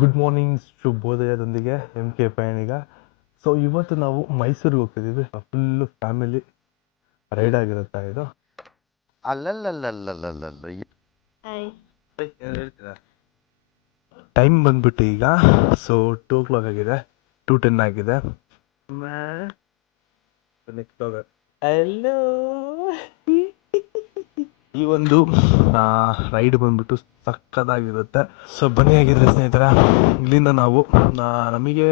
Good morning ಶುಭೋದಯದೊಂದಿಗೆ MK ಪಯಣಿಗ. So ಇವತ್ತು ನಾವು ಮೈಸೂರಿಗೆ ಹೋಗ್ತಿದ್ದೀವಿ. ಫುಲ್ಲು ಫ್ಯಾಮಿಲಿ ರೈಡ್ ಆಗಿರುತ್ತೆ ಇದು. ಟೈಮ್ ಬಂದ್ಬಿಟ್ಟು ಈಗ 2 o'clock ಆಗಿದೆ, 2:10 ಆಗಿದೆ. ಈ ಒಂದು ರೈಡ್ ಬಂದ್ಬಿಟ್ಟು ಸಕ್ಕತ್ತಾಗಿರುತ್ತೆ. ಸೊ ಬನ್ನಿ ಆಗಿದ್ರೆ ಸ್ನೇಹಿತರ, ಇಲ್ಲಿಂದ ನಾವು ನಮಗೆ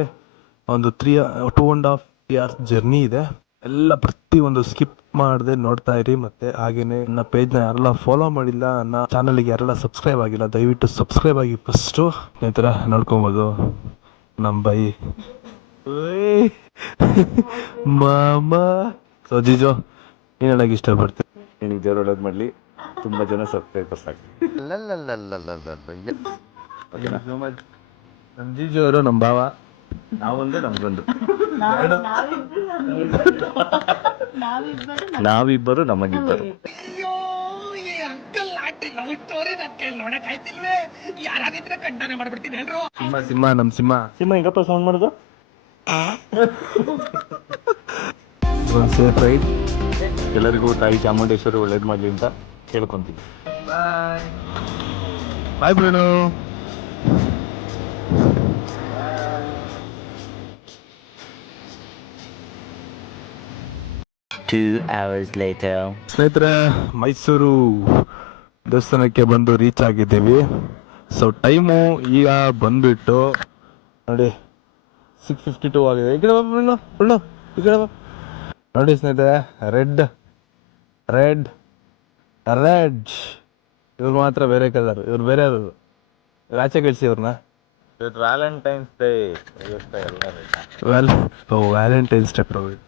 ಒಂದು 2.5 hours ಜರ್ನಿ ಇದೆ. ಎಲ್ಲ ಪ್ರತಿಯೊಂದು ಸ್ಕಿಪ್ ಮಾಡದೆ ನೋಡ್ತಾ ಇರಿ. ಮತ್ತೆ ಹಾಗೇನೆ ನನ್ನ ಪೇಜ್ನ ಯಾರೆಲ್ಲ ಫಾಲೋ ಮಾಡಿಲ್ಲ, ನನ್ನ ಚಾನಲ್ಗೆ ಯಾರೆಲ್ಲ ಸಬ್ಸ್ಕ್ರೈಬ್ ಆಗಿಲ್ಲ, ದಯವಿಟ್ಟು ಸಬ್ಸ್ಕ್ರೈಬ್ ಆಗಿ ಫಸ್ಟು ಸ್ನೇಹಿತರ. ನೋಡ್ಕೊಬೋದು ನಮ್ಮ ಬೈ ಮಾಮ. ಸೊ ಜಿಜೋ ಏನು ಹೇಳಕ್ಕೆ ಇಷ್ಟಪಡ್ತೀನಿ? ನಿನಗೆ ಜೋರು ಒಳ್ಳೇದು ಮಾಡಲಿ, ತುಂಬ ಜನ ಸಬ್ಸ್ಕ್ರೈಬರ್ಸ್ ಆಗ್ಲಿ. ನಮ್ಮ ಜಿಜೋ ಅವರು ನಮ್ಮ ಭಾವ, ನಾವೊಂದು ನಮಗೊಂದು, ನಾವಿಬ್ಬರು ನಮಗಿಬ್ಬರು. ಸಿಂಹ ನಮ್ಮ ಸಿಂಹ ಹಿಂಗಪ್ಪ ಸೌಂಡ್ ಮಾಡೋದು. Safe ride. ಎಲ್ಲರಿಗೂ ತಾಯಿ ಚಾಮುಂಡೇಶ್ವರಿ ಒಳ್ಳೇದು ಮಾಡಲಿ ಅಂತ ಕೇಳ್ಕೊಂತೀವಿ. ಬಾಯ್ ಬ್ರೂನೋ. ಸ್ನೇಹಿತರೆ, ಮೈಸೂರು ದೇವಸ್ಥಾನಕ್ಕೆ ಬಂದು ರೀಚ್ ಆಗಿದ್ದೀವಿ. ಸೊ ಟೈಮು ಈಗ ಬಂದ್ಬಿಟ್ಟು ನೋಡಿ 6:52 ಆಗಿದೆ. ಈ ಕಡೆ ಬಾ, ಈ ಕಡೆ ಬಾ. ನೋಡಿ ಸ್ನೇಹಿತರೆ, ರೆಡ್ ಇವ್ರು ಮಾತ್ರ ಬೇರೆ ಕಲರ್, ಇವ್ರು ಬೇರೆ ಅದು. ಆಚೆ ಕಳಿಸಿ ಇವ್ರನ್ನ. Valentine's Day Valentine's Day program.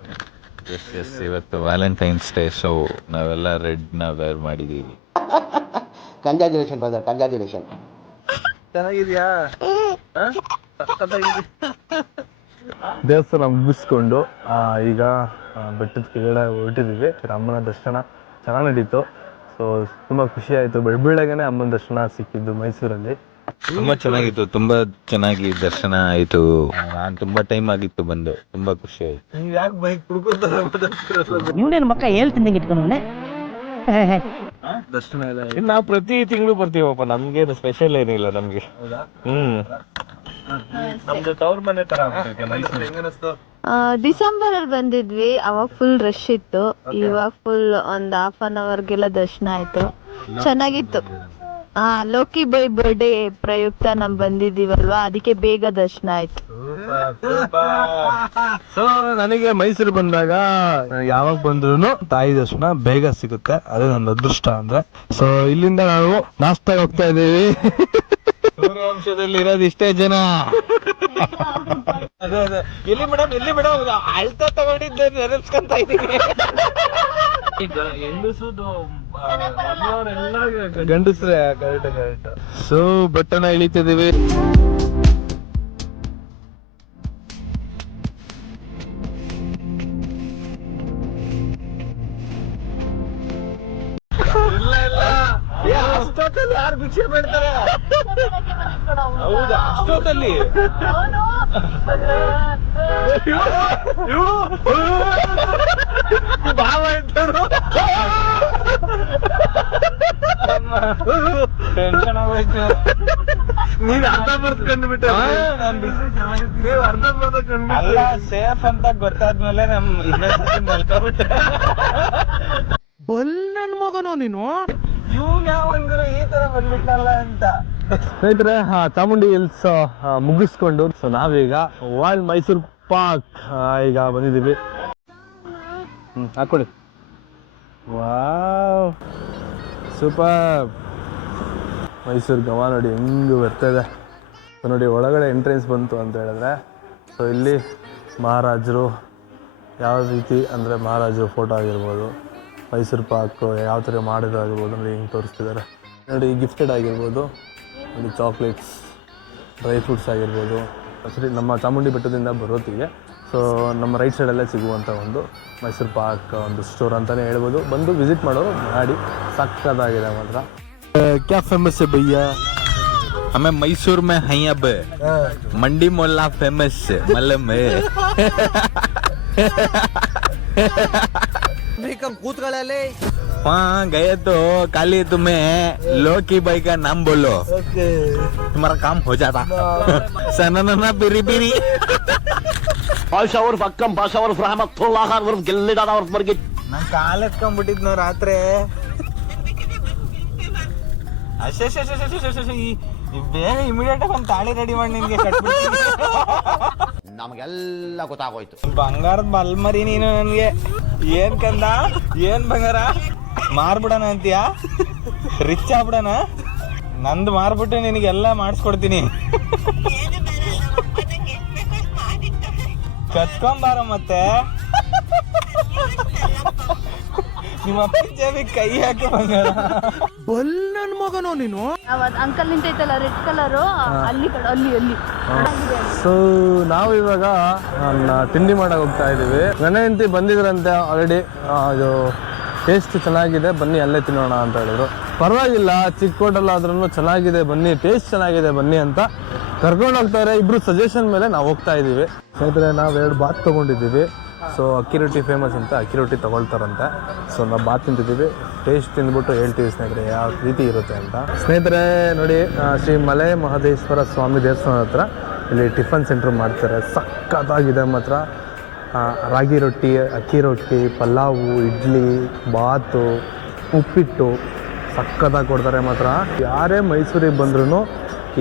Yes ಇವತ್ತು ವ್ಯಾಲೆಂಟೈನ್ಸ್ ಡೇ. ಸೊ ನಾವೆಲ್ಲ ರೆಡ್ನ ವೇರ್ ಮಾಡಿದ್ದೀವಿ. Congratulation brother, congratulation. ಚೆನ್ನಾಗಿದ್ಯಾ? ದೇವಸ್ಥಾನ ಮುಗಿಸ್ಕೊಂಡು ಈಗ ಬೆಟ್ಟದ ಕೆಳಗಡೆ ಹೊರಟಿದ್ದೀವಿ. ಅಮ್ಮನ ದರ್ಶನ ಚೆನ್ನಾಗಿ ನಡೀತು. ಸೊ ತುಂಬ ಖುಷಿ ಆಯಿತು. ಬೆಳಗ್ಗೆನೇ ಅಮ್ಮನ ದರ್ಶನ ಸಿಕ್ಕಿದ್ದು ಮೈಸೂರಲ್ಲಿ. ತುಂಬ ಚೆನ್ನಾಗಿತ್ತು, ತುಂಬ ಚೆನ್ನಾಗಿ ದರ್ಶನ ಆಯಿತು. ನಾನು ತುಂಬ ಟೈಮ್ ಆಗಿತ್ತು ಬಂದು, ತುಂಬ ಖುಷಿ ಆಯಿತು. ನೀವು ಯಾಕೆ ಬೈಕ್ ಕುಡ್ಕೊತಾರೆ? ಇವನೇನು ಮಕ್ಕ ಹೇಳ್ತಿದ್ದಂಗೆ ಇಟ್ಕೊಂಡೆ ದರ್ಶನ ಎಲ್ಲ ನಾವು ಪ್ರತಿ ತಿಂಗಳು ಬರ್ತೀವಪ್ಪ, ನಮ್ಗೇನು ಸ್ಪೆಷಲ್ ಏನಿಲ್ಲ ನಮಗೆ. ನಮ್ದು ತವ್ರ ಮನೆ ತರ ಮೈಸೂರು. ಹೆಂಗನಿಸ್ತು? ಡಿಸೆಂಬರ್ ಅಲ್ಲಿ ಬಂದಿದ್ವಿ, ಅವಾಗ ಫುಲ್ ರಶ್ ಇತ್ತು. ಇವಾಗ ಫುಲ್ ಒಂದ್ 1/2 hourಗೆಲ್ಲ ದರ್ಶನ ಆಯ್ತು, ಚೆನ್ನಾಗಿತ್ತು. ಲೋಕಿ ಬೈ ಬರ್ಡೇ ಪ್ರಯುಕ್ತ ನಮ್ ಬಂದಿದ್ದೀವಲ್ವಾ, ಅದಕ್ಕೆ ಬೇಗ ದರ್ಶನ ಆಯ್ತು. ಸೊ ನನಗೆ ಮೈಸೂರು ಬಂದಾಗ ಯಾವಾಗ ಬಂದ್ರು ತಾಯಿ ದರ್ಶನ ಬೇಗ ಸಿಗುತ್ತೆ, ಅದೇ ನನ್ನ ಅದೃಷ್ಟ ಅಂದ್ರೆ. ಸೊ ಇಲ್ಲಿಂದ ನಾವು ನಾಷ್ಟಾಗ ಹೋಗ್ತಾ ಇದ್ದೀವಿ. ಸೂರ್ಯವಂಶದಲ್ಲಿ ಇರೋದು ಇಷ್ಟೇ ಜನ. ಅದೇ ಎಲ್ಲಿ ಮೇಡಮ್ ಅಳ್ತಾ ತಗೊಂಡಿದ್ದೆ ನೆನಸ್ಕೊಂತ ಇದ್ದೀನಿ. ಗಂಡಸ್ರೆ ಕರೆಕ್ಟ್. ಸೊ ಬೆಟ್ಟನ ಇಳಿತಿದೀವಿ. ಅಷ್ಟೊತ್ತಲ್ಲಿ ಯಾರು ಭಿಕ್ಷೆ ಬೇಡ್ತಾರೆ? ಹೌದಾ, ಅಷ್ಟೊತ್ತಲ್ಲಿ ಭಾವ ಇದ್ದರು. ಟೆನ್ಷನ್ ಆಗೋಯ್ತು. ನೀನ್ ಅರ್ಧ ಬರ್ದ್ಕೊಂಡು ಬಿಟ್ಟೆ. ನೀವು ಅರ್ಧ ಬರ್ದ್ಕೊಂಡು ಅಲ್ಲ, ಸೇಫ್ ಅಂತ ಗೊತ್ತಾದ್ಮೇಲೆ ನಮ್ ಇನ್ನೊಂದ್ಸತಿ ಮಲ್ಕೊಬಿಟ್ಟೆ. ನನ್ ಮಗನೋ ನೀನು. ಇವ್ನು ಯಾವಂದ್ರು ಈ ತರ ಬಂದ್ಬಿಟ್ಟಲ್ಲ ಅಂತ. ಸ್ನೇಹಿತರೆ, ಚಾಮುಂಡಿ ಹಿಲ್ಸ್ ಮುಗಿಸ್ಕೊಂಡು ಸೊ ನಾವೀಗ ವೈಲ್ಡ್ ಮೈಸೂರು ಪಾರ್ಕ್ ಈಗ ಬಂದಿದ್ದೀವಿ. ಹಾಕೊಳ್ಳಿ. Wow, super. ಮೈಸೂರು ಗವ ನೋಡಿ ಹೆಂಗೆ ಬರ್ತದೆ. ಸೊ ನೋಡಿ, ಒಳಗಡೆ ಎಂಟ್ರೆನ್ಸ್ ಬಂತು ಅಂತ ಹೇಳಿದ್ರೆ, ಸೊ ಇಲ್ಲಿ ಮಹಾರಾಜರು ಯಾವ ರೀತಿ ಅಂದರೆ ಮಹಾರಾಜರು ಫೋಟೋ ಆಗಿರ್ಬೋದು, ಮೈಸೂರು ಪಾರ್ಕು ಯಾವ ಥರ ಮಾಡೋದಾಗಿರ್ಬೋದು ನೋಡಿ ಹಿಂಗೆ ತೋರಿಸ್ತಿದ್ದಾರೆ. ನೋಡಿ ಗಿಫ್ಟೆಡ್ ಆಗಿರ್ಬೋದು, ನೋಡಿ ಚಾಕ್ಲೇಟ್ಸ್, ಡ್ರೈ ಫ್ರೂಟ್ಸ್ ಆಗಿರ್ಬೋದು. ಸರಿ, ನಮ್ಮ ಚಾಮುಂಡಿ ಬೆಟ್ಟದಿಂದ ಬರೋತ್ತಿಗೆ ಸೊ ನಮ್ಮ ರೈಟ್ ಸೈಡಲ್ಲೇ ಸಿಗುವಂಥ ಒಂದು ಮೈಸೂರು ಪಾರ್ಕ್ ಒಂದು ಸ್ಟೋರ್ ಅಂತಲೇ ಹೇಳ್ಬೋದು. ಬಂದು ವಿಸಿಟ್ ಮಾಡೋರು ಮಾಡಿ, ಸಕ್ಕತ್ತಾಗಿದೆ ಮಾತ್ರ. ಕ್ಯಾ ಫೇಮಸ್ ಭಯ್ಯ? हमें मैसूर में है अब मंडी मोहल्ला फेमस मलम है वहाँ गए तो खाली तुम्हें लोकी भाई का नाम बोलो तुम्हारा काम हो जाता सनना पिरी पिरी ಭಾಷಾವರ್ ಅಕ್ಕಂ ಭಾಷಾವರ್ ಫ್ರಹಮತ್ತುಲ್ಲಾಹ್ ಅವ್ರ ಗೆಲ್ಲಿದಾದ ಅವ್ರ ಬರ್ಗೆ ನಾನು ಕಾಲ್ ಎತ್ಕೊಂಡ್ಬಿಟ್ಟಿದ್ನು ರಾತ್ರಿ ಬೇಗ ಇಮಿಡಿಯೇಟ್ ಒಂದು ತಾಳಿ ರೆಡಿ ಮಾಡಿ ನಿನ್ಗೆ ನಮಗೆಲ್ಲ ಗೊತ್ತಾಗೋಯ್ತು ಬಂಗಾರದ ಬಲ್ಮರಿ ನೀನು ನನ್ಗೆ ಏನ್ ಕಂದ ಏನ್ ಬಂಗಾರ ಮಾರ್ಬಿಡಣ ಅಂತೀಯ ರಿಚ್ ಆಗ್ಬಿಡಣ ನಂದು ಮಾರ್ಬಿಟ್ಟು ನಿನಗೆಲ್ಲ ಮಾಡಿಸ್ಕೊಡ್ತೀನಿ ಕತ್ಕೊಂಬಾರ ಮತ್ತೆ ನಿಮ್ಮ ಅಪ್ಪನ ಜೇಬಿಗೆ ಕೈ ಹಾಕಿ ಬಂಗಾರ ನನ್ ಮಗನೋ ನೀನು. ಅಂಕಲ್ ನಿಂತೈತಲ್ಲ ರೆಡ್ ಕಲರು ಅಲ್ಲಿ ಅಲ್ಲಿ ಸೊ ನಾವು ಇವಾಗ ತಿಂಡಿ ಮಾಡಕ್ ಹೋಗ್ತಾ ಇದೀವಿ. ನನ್ನ ಹೆಂಡತಿ ಬಂದಿದ್ರಂತೆ ಆಲ್ರೆಡಿ. ಅದು ಟೇಸ್ಟ್ ಚೆನ್ನಾಗಿದೆ ಬನ್ನಿ ಅಲ್ಲೇ ತಿನ್ನೋಣ ಅಂತ ಹೇಳಿದ್ರು. ಪರವಾಗಿಲ್ಲ, ಚಿಕ್ಕ ಹೋಟೆಲ್ ಆದ್ರೂ ಚೆನ್ನಾಗಿದೆ ಬನ್ನಿ, ಟೇಸ್ಟ್ ಚೆನ್ನಾಗಿದೆ ಬನ್ನಿ ಅಂತ ಕರ್ಕೊಂಡು ಹೋಗ್ತಾರೆ. ಇಬ್ರು ಸಜೆಷನ್ ಮೇಲೆ ನಾವು ಹೋಗ್ತಾ ಇದೀವಿ. ಸ್ನೇಹಿತರೆ, ನಾವು 2 ಬಾತ್ ತೊಗೊಂಡಿದ್ದೀವಿ. ಸೊ ಅಕ್ಕಿ ರೊಟ್ಟಿ ಫೇಮಸ್ ಅಂತ ಅಕ್ಕಿ ರೊಟ್ಟಿ ತೊಗೊಳ್ತಾರಂತೆ. ಸೊ ನಾವು ಬಾತ್ ತಿಂತಿದ್ದೀವಿ. ಟೇಸ್ಟ್ ತಿಂದ್ಬಿಟ್ಟು ಹೇಳ್ತೀವಿ ಸ್ನೇಹಿತರೆ ಯಾವ ರೀತಿ ಇರುತ್ತೆ ಅಂತ. ಸ್ನೇಹಿತರೆ ನೋಡಿ, ಶ್ರೀ ಮಲೆ ಮಹದೇಶ್ವರ ಸ್ವಾಮಿ ದೇವಸ್ಥಾನ ಹತ್ರ ಇಲ್ಲಿ ಟಿಫನ್ ಸೆಂಟ್ರ್ ಮಾಡ್ತಾರೆ. ಸಖತ್ತಾಗಿದೆ ಮಾತ್ರ. ರಾಗಿ ರೊಟ್ಟಿ, ಅಕ್ಕಿ ರೊಟ್ಟಿ, ಪಲಾವು, ಇಡ್ಲಿ, ಬಾತು, ಉಪ್ಪಿಟ್ಟು ಸಖತ್ತಾಗಿ ಕೊಡ್ತಾರೆ ಮಾತ್ರ. ಯಾರೇ ಮೈಸೂರಿಗೆ ಬಂದ್ರೂ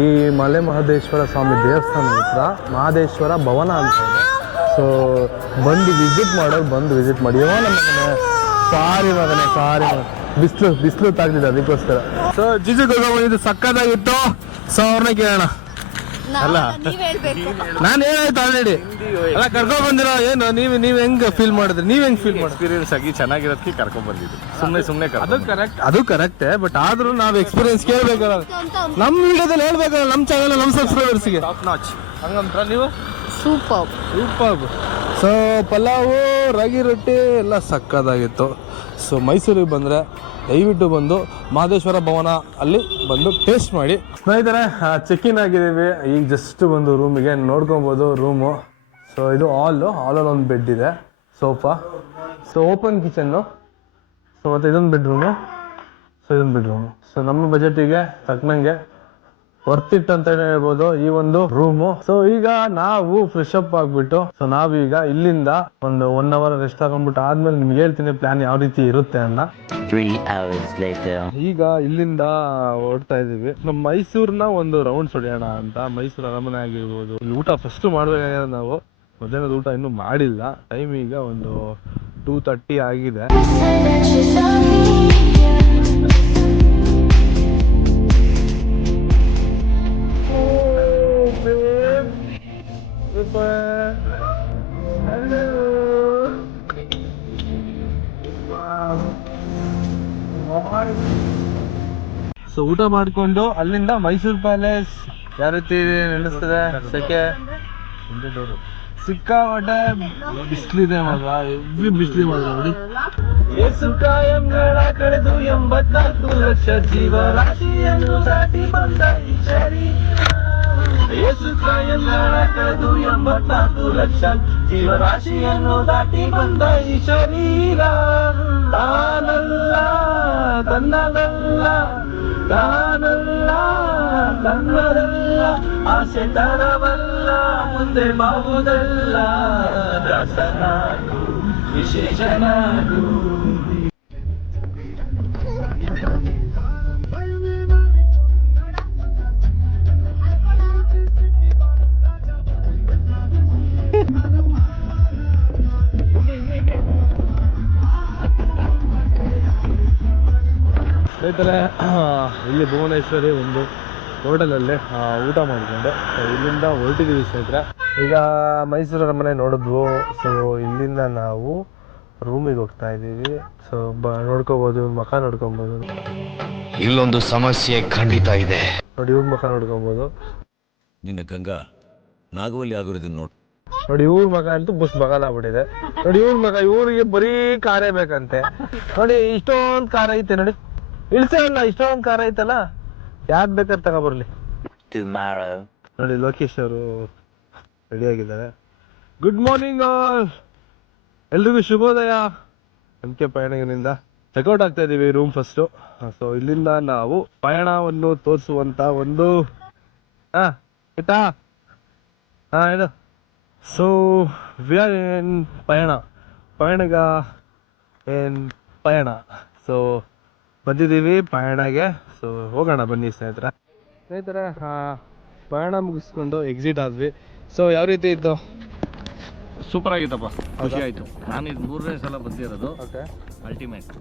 ಈ ಮಲೆ ಮಹದೇಶ್ವರ ಸ್ವಾಮಿ ದೇವಸ್ಥಾನ ಹತ್ರ ಮಹದೇಶ್ವರ ಭವನ ಅಂತ ಇದೆ. ಸೊ ಬಂದು ವಿಸಿಟ್ ಮಾಡೋರು ಬಂದು ವಿಸಿಟ್ ಮಾಡಿ. ನಮ್ಮ ಮಗನೇ ಸಾರಿ ಬಿಸಿಲು ತಾಗ್ತಿದೆ ಅದಕ್ಕೋಸ್ಕರ. ಸೊ ಜಿಜು ಇದು ಸಕ್ಕತ್ತಾಗಿತ್ತು. ಸೊ ಅವ್ರನ್ನ ಕೇಳೋಣ. ಅಲ್ಲ ನಾನು ಏನಾಯ್ತು ಆಲ್ರೆಡಿ ಅಲ್ಲ ಕರ್ಕೊಂಡ್ ಬಂದಿರೋ ಏನು ನೀವ್ ಹೆಂಗ್ ಫೀಲ್ ಮಾಡಿದ್ರಿ? ನೀವ್ ಹೆಂಗ್ ಫೀಲ್ ಮಾಡಿ ಎಕ್ಸ್ಪೀರಿಯನ್ಸ್ ಆಗಿ ಚೆನ್ನಾಗಿರೋದಕ್ಕೆ ಕರ್ಕೊಂಡ್ ಬಂದಿದ್ದು. ಸುಮ್ಮನೆ ಅದು ಕರೆಕ್ಟ್. ಬಟ್ ಆದ್ರೂ ನಾವ್ ಎಕ್ಸ್ಪೀರಿಯನ್ಸ್ ಕೇಳ್ಬೇಕಲ್ಲ, ನಮ್ ವಿಡಿಯೋದಲ್ಲಿ ಹೇಳ್ಬೇಕಲ್ಲ, ನಮ್ ಚಾನಲ್ ನಮ್ ಸಬ್ಸ್ಕ್ರೈಬರ್ಸ್ಗೆ. Top notch. ಹಂಗಂತ ನೀವು ಸೂಪರ್. ಸೊ ಪಲಾವು, ರಾಗಿ ರೊಟ್ಟಿ ಎಲ್ಲ ಸಕ್ಕದಾಗಿತ್ತು. ಸೊ ಮೈಸೂರಿಗೆ ಬಂದರೆ ದಯವಿಟ್ಟು ಬಂದು ಮಹದೇಶ್ವರ ಭವನ ಅಲ್ಲಿ ಬಂದು ಟೇಸ್ಟ್ ಮಾಡಿ. ಸ್ನೇಹಿತರೆ, ಚೆಕ್ ಇನ್ ಆಗಿದ್ದೀವಿ. ಈಗ ಜಸ್ಟ್ ಬಂದು ರೂಮಿಗೆ ನೋಡ್ಕೊಬೋದು ರೂಮು. ಸೊ ಇದು ಹಾಲಲ್ಲಿ ಒಂದು ಬೆಡ್ ಇದೆ, sofa. So open kitchen. So ಮತ್ತು ಇದೊಂದು ಬೆಡ್ರೂಮು. ಸೊ ಇದೊಂದು ಬೆಡ್ರೂಮು. ಸೊ ನಮ್ಮ ಬಜೆಟಿಗೆ ತಕ್ಕನಂಗೆ ವರ್ತ್ ಇಟ್ ಅಂತ ಹೇಳ್ಬೋದು ಈ ಒಂದು ರೂಮು. ಸೊ ಈಗ ನಾವು ಫ್ರೆಶ್ ಅಪ್ ಆಗ್ಬಿಟ್ಟು ಸೊ ನಾವೀಗ ಇಲ್ಲಿಂದ ಒಂದು 1 hour ರೆಸ್ಟ್ ತಗೊಂಡ್ಬಿಟ್ಟು ಆದ್ಮೇಲೆ ನಿಮ್ಗೆ ಹೇಳ್ತೀನಿ ಪ್ಲಾನ್ ಯಾವ ರೀತಿ ಇರುತ್ತೆ ಅಂತ. 3 hours later. ಈಗ ಇಲ್ಲಿಂದ ಹೊರಡ್ತಾ ಇದೀವಿ. ನಮ್ಮ ಮೈಸೂರ್ನ ಒಂದು ರೌಂಡ್ಸ್ ಹೊಡೆಯೋಣ ಅಂತ. ಮೈಸೂರು ಅರಮನೆ ಆಗಿರ್ಬೋದು. ಇಲ್ಲಿ ಊಟ ಫಸ್ಟ್ ಮಾಡ್ಬೇಕಾದ್ರೆ ನಾವು ಮಧ್ಯಾಹ್ನದ ಊಟ ಇನ್ನೂ ಮಾಡಿಲ್ಲ. ಟೈಮ್ ಈಗ ಒಂದು 2:30 ಆಗಿದೆ. ಸೊ ಊಟ ಮಾಡ್ಕೊಂಡು ಅಲ್ಲಿಂದ ಮೈಸೂರು ಪ್ಯಾಲೇಸ್ ಯಾವ ರೀತಿ ನೆನೆಸ್ತದೆ ಸೆಕೆ. ಸಿಕ್ಕಾಪಟ್ಟೆ ಬಿಸಿಲಿದೆ ಮಾತ್ರ, ಹೆವಿ ಬಿಸಿಲಿ ಮಾತ್ರ ನೋಡಿ. ಯೇಸು ಕಾಯಂಗಳ ಕಳೆದು 84 ಲಕ್ಷ ಜೀವರಾಶಿಯನ್ನು ದಾಟಿ ಬಂದ ಈ ಶರೀರ. ಯೇಸು ಕಾಯಂಗಳ ಕಳೆದು 84 ಲಕ್ಷ ಜೀವರಾಶಿಯನ್ನು ದಾಟಿ ಬಂದ ಈ ಶರೀರ. ತಾನಲ್ಲ ತನ್ನದಲ್ಲ, ತಾನಲ್ಲ ತನ್ನದಲ್ಲ, ಆಸೆ ತರವಲ್ಲ, ಮುಂದೆ ಬಾವುದಲ್ಲ, ದಾಸನಾಗು ವಿಶೇಷನಾಗು. ಸ್ನೇಹಿತರೆ, ಇಲ್ಲಿ ಭುವನೇಶ್ವರಿ ಒಂದು ಹೋಟೆಲಲ್ಲಿ ಊಟ ಮಾಡಿಕೊಂಡು ಇಲ್ಲಿಂದ ಹೊರಟಿದ್ದೀವಿ ಸ್ನೇಹಿತರೆ. ಈಗ ಮೈಸೂರು ಅರಮನೆ ನೋಡಿದ್ವು. ಸೊ ಇಲ್ಲಿಂದ ನಾವು ರೂಮಿಗೆ ಹೋಗ್ತಾ ಇದ್ದೀವಿ. ಸೊ ನೋಡ್ಕೋಬೋದು, ಮುಖ ನೋಡ್ಕೊಬೋದು. ಇಲ್ಲೊಂದು ಸಮಸ್ಯೆ ಖಂಡಿತ ಇದೆ ನೋಡಿ, ಇವ್ರ ಮುಖ ನೋಡ್ಕೊಬೋದು. ನಿನ್ನ ಗಂಗಾ ನಾಗವಲ್ಲಿ ಆಗಿರೋದನ್ನ ನೋಡಿ, ಇವ್ರ ಮಗ ಅಂತೂ ಬುಸ್ ಬಗಲಾಗ್ಬಿಟ್ಟಿದೆ. ನೋಡಿ ಇವ್ರ ಮಗ, ಇವ್ರಿಗೆ ಬರೀ ಕಾರೇ ಬೇಕಂತೆ. ನೋಡಿ ಇಷ್ಟೊಂದು ಕಾರ ಐತೆ ನೋಡಿ, ಇಳ್ಸೇ ಅಲ್ಲ ಇಷ್ಟೊಂದು ಕಾರ ಐತಲ್ಲ, ಯಾಕೆ ಬೇಕಾದ್ರೆ ತಗೊಬರ್ಲಿ. tomorrow. ನೋಡಿ ಲೋಕೇಶ್ ಅವರು ರೆಡಿಯಾಗಿದ್ದಾರೆ. ಗುಡ್ ಮಾರ್ನಿಂಗ್ ಆಲ್, ಎಲ್ರಿಗೂ ಶುಭೋದಯ. ಎಂ ಕೆ ಪಯಣಗಿನಿಂದ ಚೆಕ್ಔಟ್ ಆಗ್ತಾ ಇದ್ದೀವಿ ರೂಮ್ ಫಸ್ಟು. ಸೊ ಇಲ್ಲಿಂದ ನಾವು ಪಯಣವನ್ನು ತೋರಿಸುವಂಥ ಒಂದು ಆಯ್ತಾ ಹೇಳು. ಸೊ ವಿ ಆರ್ ಏನ್ ಪಯಣಗ ಏನ್ ಪಯಣ. ಸೊ ಬಂದಿದ್ದೀವಿ ಪಯಣಗೆ. ಸೊ ಹೋಗೋಣ ಬನ್ನಿ ಸ್ನೇಹಿತರೆ. ಪಯಣ ಮುಗಿಸ್ಕೊಂಡು ಎಕ್ಸಿಟ್ ಆದ್ವಿ. ಸೊ ಯಾವ ರೀತಿ ಇತ್ತು? ಸೂಪರ್ ಆಗಿತ್ತಪ್ಪ, ಖುಷಿ ಆಯ್ತು. ನಾನು ಇದು 3ನೇ ಸಲ ಬಂದಿರೋದು. Okay, ultimate.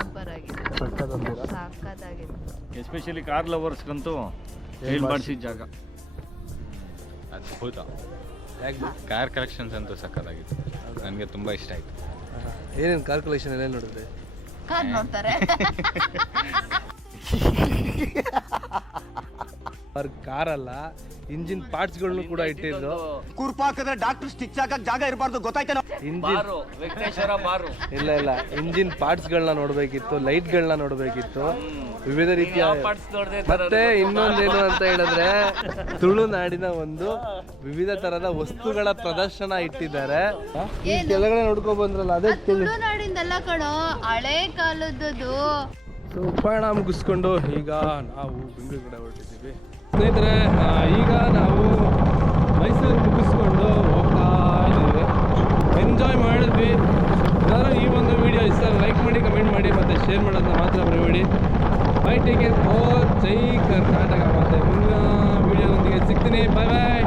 ಸೂಪರ್ ಆಗಿದೆ, ಸಾಕಾಗಿದೆ. ಎಸ್ಪೆಷಲಿ ಕಾರ್ ಲವರ್ಸ್ಗಂತೂ ಫೀಲ್ ಮಾಡಿಸಿದ ಜಾಗ. ಅದ್ಭುತ. ಕಾರ್ ಕಲೆಕ್ಷನ್ಸ್ ಅಂತೂ ಸಕ್ಕತ್ತಾಗಿತ್ತು, ನನಗೆ ತುಂಬ ಇಷ್ಟ ಆಯಿತು. ಏನೇನು ಕ್ಯಾಲ್ಕುಲೇಷನ್ ಏನೇನು ನೋಡಿದ್ರಿ? ಕಾರ್ ನೋಡ್ತಾರೆ. ಅವ್ರ ಕಾರಲ್ಲ, ಇಂಜಿನ್ ಪಾರ್ಟ್ಸ್ಗಳನ್ನು ಕೂಡ ಇಟ್ಟಿದ್ರು. ಕುರ್ಪಾಕಿದ್ರೆ ಡಾಕ್ಟರ್ ಸ್ಟಿಚ್ ಹಾಕಕ್ ಜಾಗ ಇರಬಾರ್ದು, ಗೊತ್ತಾಯ್ತೇನೋ? ಇಲ್ಲ ಇಂಜಿನ್ ಪಾರ್ಟ್ಸ್ಗಳನ್ನ ನೋಡಬೇಕಿತ್ತು, ಲೈಟ್ಗಳನ್ನ ನೋಡಬೇಕಿತ್ತು, ವಿವಿಧ ರೀತಿಯ. ಮತ್ತೆ ಇನ್ನೊಂದೇನು ಅಂತ ಹೇಳಿದ್ರೆ ತುಳುನಾಡಿನ ಒಂದು ವಿವಿಧ ತರದ ವಸ್ತುಗಳ ಪ್ರದರ್ಶನ ಇಟ್ಟಿದ್ದಾರೆ. ಕೆಳಗಡೆ ನೋಡ್ಕೊ ಬಂದ್ರಲ್ಲ, ಅದೇ ತುಳುನಾಡಿಂದಲ್ಲ ಕಣೋ, ಹಳೆ ಕಾಲದ್ದು. ಸೊ ಪಯಣ ಮುಗಿಸ್ಕೊಂಡು ಈಗ ನಾವು ಬೆಂಗಳೂರು ಕಡೆ ಹೊರಟಿದ್ದೀವಿ ಸ್ನೇಹಿತರೆ. ಈಗ ನಾವು ಮೈಸೂರು ಮುಗಿಸ್ಕೊಂಡು ಹೋಗ್ತಾ ಇದ್ದೀವಿ. ಎಂಜಾಯ್ ಮಾಡಿದ್ವಿ. ಎಲ್ಲರೂ ಈ ಒಂದು ವಿಡಿಯೋ ಇಷ್ಟ ಲೈಕ್ ಮಾಡಿ, ಕಮೆಂಟ್ ಮಾಡಿ, ಮತ್ತು ಶೇರ್ ಮಾಡೋದನ್ನ ಮಾತ್ರ ಮರಿಬೇಡಿ. ಫೈಟಿಂಗ್ ಇಸ್ ಓ ಜೈ ಕರ್ನಾಟಕ. ಮತ್ತು ಮುಂದಿನ ವಿಡಿಯೋದೊಂದಿಗೆ ಸಿಗ್ತೀನಿ. ಬಾಯ್ ಬಾಯ್.